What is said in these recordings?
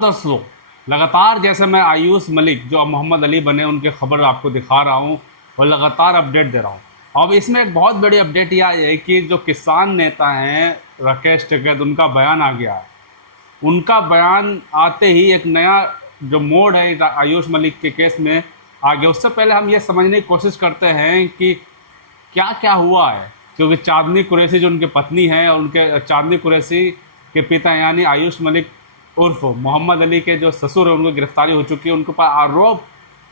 दोस्तों, लगातार जैसे मैं आयुष मलिक जो अब मोहम्मद अली बने उनकी खबर आपको दिखा रहा हूँ और लगातार अपडेट दे रहा हूँ। अब इसमें एक बहुत बड़ी अपडेट यह है कि जो किसान नेता हैं राकेश टिकैत, उनका बयान आ गया है। उनका बयान आते ही एक नया जो मोड़ है आयुष मलिक के केस में आ गया। उससे पहले हम ये समझने की कोशिश करते हैं कि क्या क्या हुआ है, क्योंकि चांदनी कुरैशी जो उनकी पत्नी है और उनके चांदनी कुरैशी के पिता यानी आयुष मलिक उर्फ मोहम्मद अली के जो ससुर है उनको गिरफ्तारी हो चुकी है। उनके ऊपर आरोप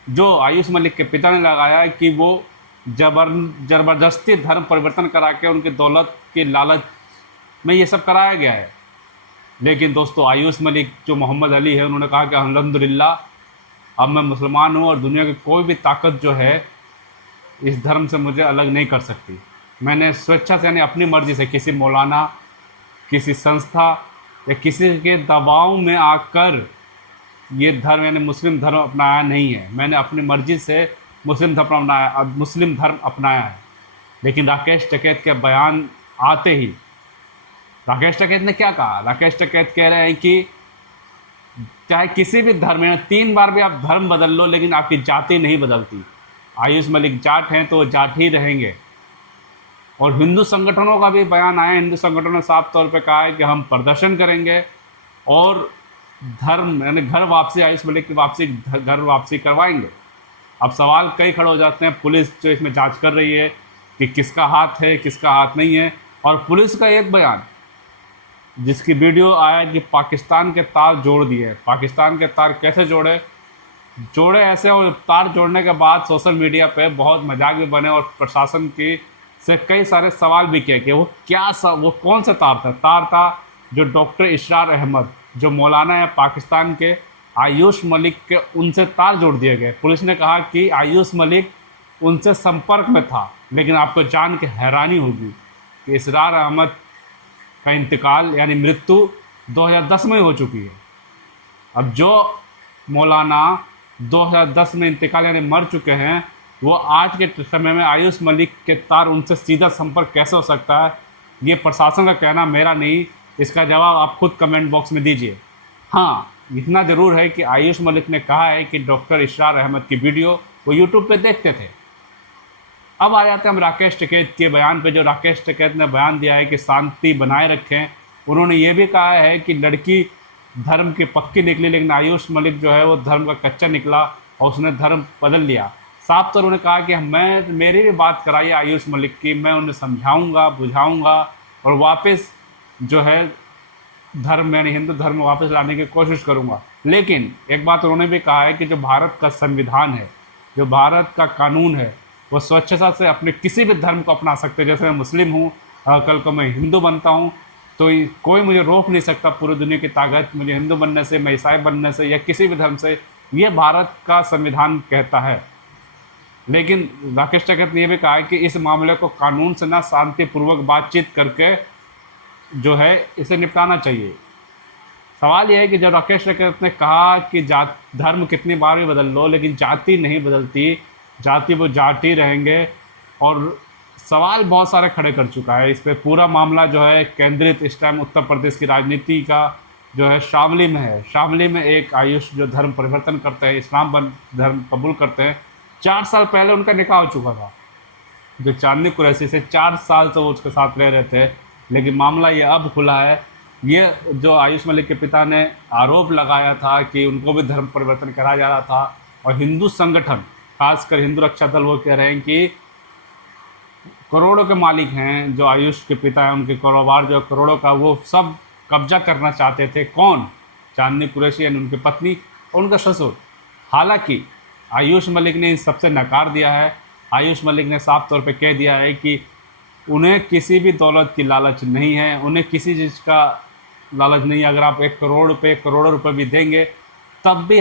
जो आयुष मलिक के पिता ने लगाया है कि वो जबरदस्ती धर्म परिवर्तन करा के उनकी दौलत के लालच में ये सब कराया गया है। लेकिन दोस्तों, आयुष मलिक जो मोहम्मद अली है उन्होंने कहा कि अल्हम्दुलिल्लाह अब मैं मुसलमान हूँ और दुनिया की कोई भी ताकत जो है इस धर्म से मुझे अलग नहीं कर सकती। मैंने स्वेच्छा से यानी अपनी मर्ज़ी से किसी मौलाना, किसी संस्था या किसी के दबाव में आकर ये धर्म यानी मुस्लिम धर्म अपनाया नहीं है। मैंने अपनी मर्ज़ी से मुस्लिम धर्म अपनाया है। लेकिन राकेश टिकैत के बयान आते ही राकेश टिकैत ने क्या कहा? राकेश टिकैत कह रहे हैं कि चाहे किसी भी धर्म में 3 बार भी आप धर्म बदल लो लेकिन आपकी जाति नहीं बदलती। आयुष मलिक जाट हैं तो वो जाट ही रहेंगे। और हिंदू संगठनों का भी बयान आया। हिंदू संगठनों ने साफ तौर पे कहा है कि हम प्रदर्शन करेंगे और धर्म यानी घर वापसी, आयुष मलिक की वापसी, घर वापसी करवाएंगे। अब सवाल कई खड़े हो जाते हैं। पुलिस जो इसमें जांच कर रही है कि किसका हाथ है किसका हाथ नहीं है। और पुलिस का एक बयान जिसकी वीडियो आया कि पाकिस्तान के तार जोड़ दिए। पाकिस्तान के तार कैसे जोड़े ऐसे, और तार जोड़ने के बाद सोशल मीडिया पे बहुत मजाक भी बने और प्रशासन की से कई सारे सवाल भी किए कि वो कौन सा तार था जो डॉक्टर इशरार अहमद जो मौलाना है पाकिस्तान के, आयुष मलिक के उनसे तार जोड़ दिए गए। पुलिस ने कहा कि आयुष मलिक उनसे संपर्क में था। लेकिन आपको जान के हैरानी होगी कि इशरार अहमद का इंतकाल यानी मृत्यु 2010 में हो चुकी है। अब जो मौलाना 2010 में इंतकाल यानी मर चुके हैं, वो आज के समय में आयुष मलिक के तार उनसे सीधा संपर्क कैसे हो सकता है? ये प्रशासन का कहना, मेरा नहीं। इसका जवाब आप खुद कमेंट बॉक्स में दीजिए। हाँ, इतना ज़रूर है कि आयुष मलिक ने कहा है कि डॉक्टर इशरार अहमद की वीडियो वो यूट्यूब पे देखते थे। अब आ जाते हैं हम राकेश टिकैत के बयान पे। जो राकेश टिकैत ने बयान दिया है कि शांति बनाए रखें। उन्होंने ये भी कहा है कि लड़की धर्म की पक्की निकली, लेकिन आयुष मलिक जो है वो धर्म का कच्चा निकला और उसने धर्म बदल लिया। साफ तौर उन्होंने कहा कि मेरी भी बात कराइए आयुष मलिक की, मैं उन्हें समझाऊंगा, बुझाऊंगा और वापस जो है धर्म यानी हिंदू धर्म वापस लाने की कोशिश करूंगा। लेकिन एक बात उन्होंने भी कहा है कि जो भारत का संविधान है, जो भारत का कानून है, वो स्वेच्छा से अपने किसी भी धर्म को अपना सकते हैं। जैसे मैं मुस्लिम हूँ, कल को मैं हिंदू बनता हूँ तो कोई मुझे रोक नहीं सकता। पूरी दुनिया की ताकत मुझे हिंदू बनने से, मैं ईसाई बनने से या किसी भी धर्म से, ये भारत का संविधान कहता है। लेकिन राकेश टिकैत ने यह भी कहा है कि इस मामले को कानून से ना शांतिपूर्वक बातचीत करके जो है इसे निपटाना चाहिए। सवाल यह है कि जब राकेश टिकैत ने कहा कि धर्म कितनी बार भी बदल लो लेकिन जाति नहीं बदलती, जाति वो जाति रहेंगे, और सवाल बहुत सारे खड़े कर चुका है इस पर। पूरा मामला जो है केंद्रित इस टाइम उत्तर प्रदेश की राजनीति का जो है शामली में है। शामली में एक आयुष जो धर्म परिवर्तन करते हैं, इस्लाम धर्म कबूल करते हैं। 4 साल पहले उनका निकाह हो चुका था। जो चांदनी कुरैशी से 4 साल से वो उसके साथ रह रहे थे। लेकिन मामला ये अब खुला है। ये जो आयुष मलिक के पिता ने आरोप लगाया था कि उनको भी धर्म परिवर्तन कराया जा रहा था, और हिंदू संगठन खासकर हिंदू रक्षा दल वो कह रहे हैं कि करोड़ों के मालिक हैं जो आयुष के पिता हैं, उनके कारोबार जो करोड़ों का, वो सब कब्जा करना चाहते थे। कौन? चांदनी कुरैशी यानी उनकी पत्नी और उनका ससुर। हालांकि आयुष मलिक ने इन सबसे नकार दिया है। आयुष मलिक ने साफ तौर पे कह दिया है कि उन्हें किसी भी दौलत की लालच नहीं है, उन्हें किसी चीज़ का लालच नहीं है। अगर आप 1 करोड़ रुपये, करोड़ों रुपये भी देंगे तब भी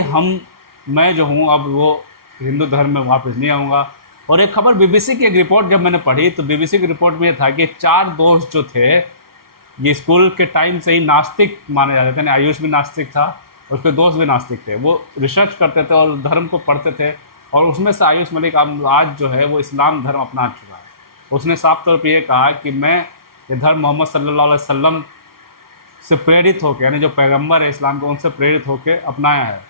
मैं जो हूँ अब वो हिंदू धर्म में वापस नहीं आऊँगा। और एक खबर बीबीसी की एक रिपोर्ट जब मैंने पढ़ी तो बीबीसी की रिपोर्ट में ये था कि 4 दोस्त जो थे ये स्कूल के टाइम से ही नास्तिक माने जाते थे। आयुष भी नास्तिक था, उसके दोस्त भी नास्तिक थे। वो रिसर्च करते थे और धर्म को पढ़ते थे, और उसमें से आयुष मलिक आज जो है वो इस्लाम धर्म अपना चुका है। उसने साफ तौर पर यह कहा कि मैं ये धर्म मोहम्मद सल्लल्लाहु अलैहि वसल्लम से प्रेरित होकर, यानी जो पैगंबर है इस्लाम को उनसे प्रेरित होकर अपनाया है।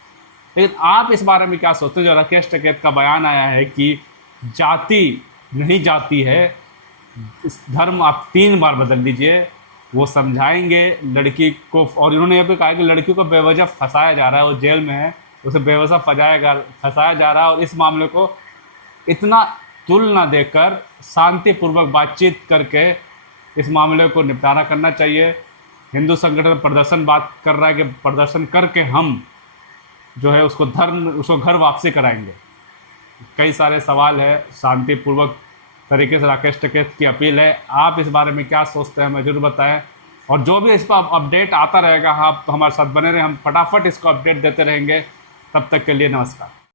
लेकिन आप इस बारे में क्या सोचते हैं जो राकेश टिकैत का बयान आया है कि जाति नहीं जाती है, इस धर्म आप 3 बार बदल दीजिए, वो समझाएंगे लड़की को। और इन्होंने ये भी कहा कि लड़की को बेवजह फंसाया जा रहा है, वो जेल में है, उसे बेवजह फंसाया जा रहा है, और इस मामले को इतना तुल ना देकर शांतिपूर्वक बातचीत करके इस मामले को निपटारा करना चाहिए। हिंदू संगठन प्रदर्शन बात कर रहा है कि प्रदर्शन करके हम जो है उसको घर वापसी कराएंगे। कई सारे सवाल है, शांतिपूर्वक तरीके से राकेश टिकैत की अपील है। आप इस बारे में क्या सोचते हैं हमें जरूर बताएं, और जो भी इस पर अपडेट आता रहेगा आप हमारे साथ बने रहें, हम फटाफट इसको अपडेट देते रहेंगे। तब तक के लिए नमस्कार।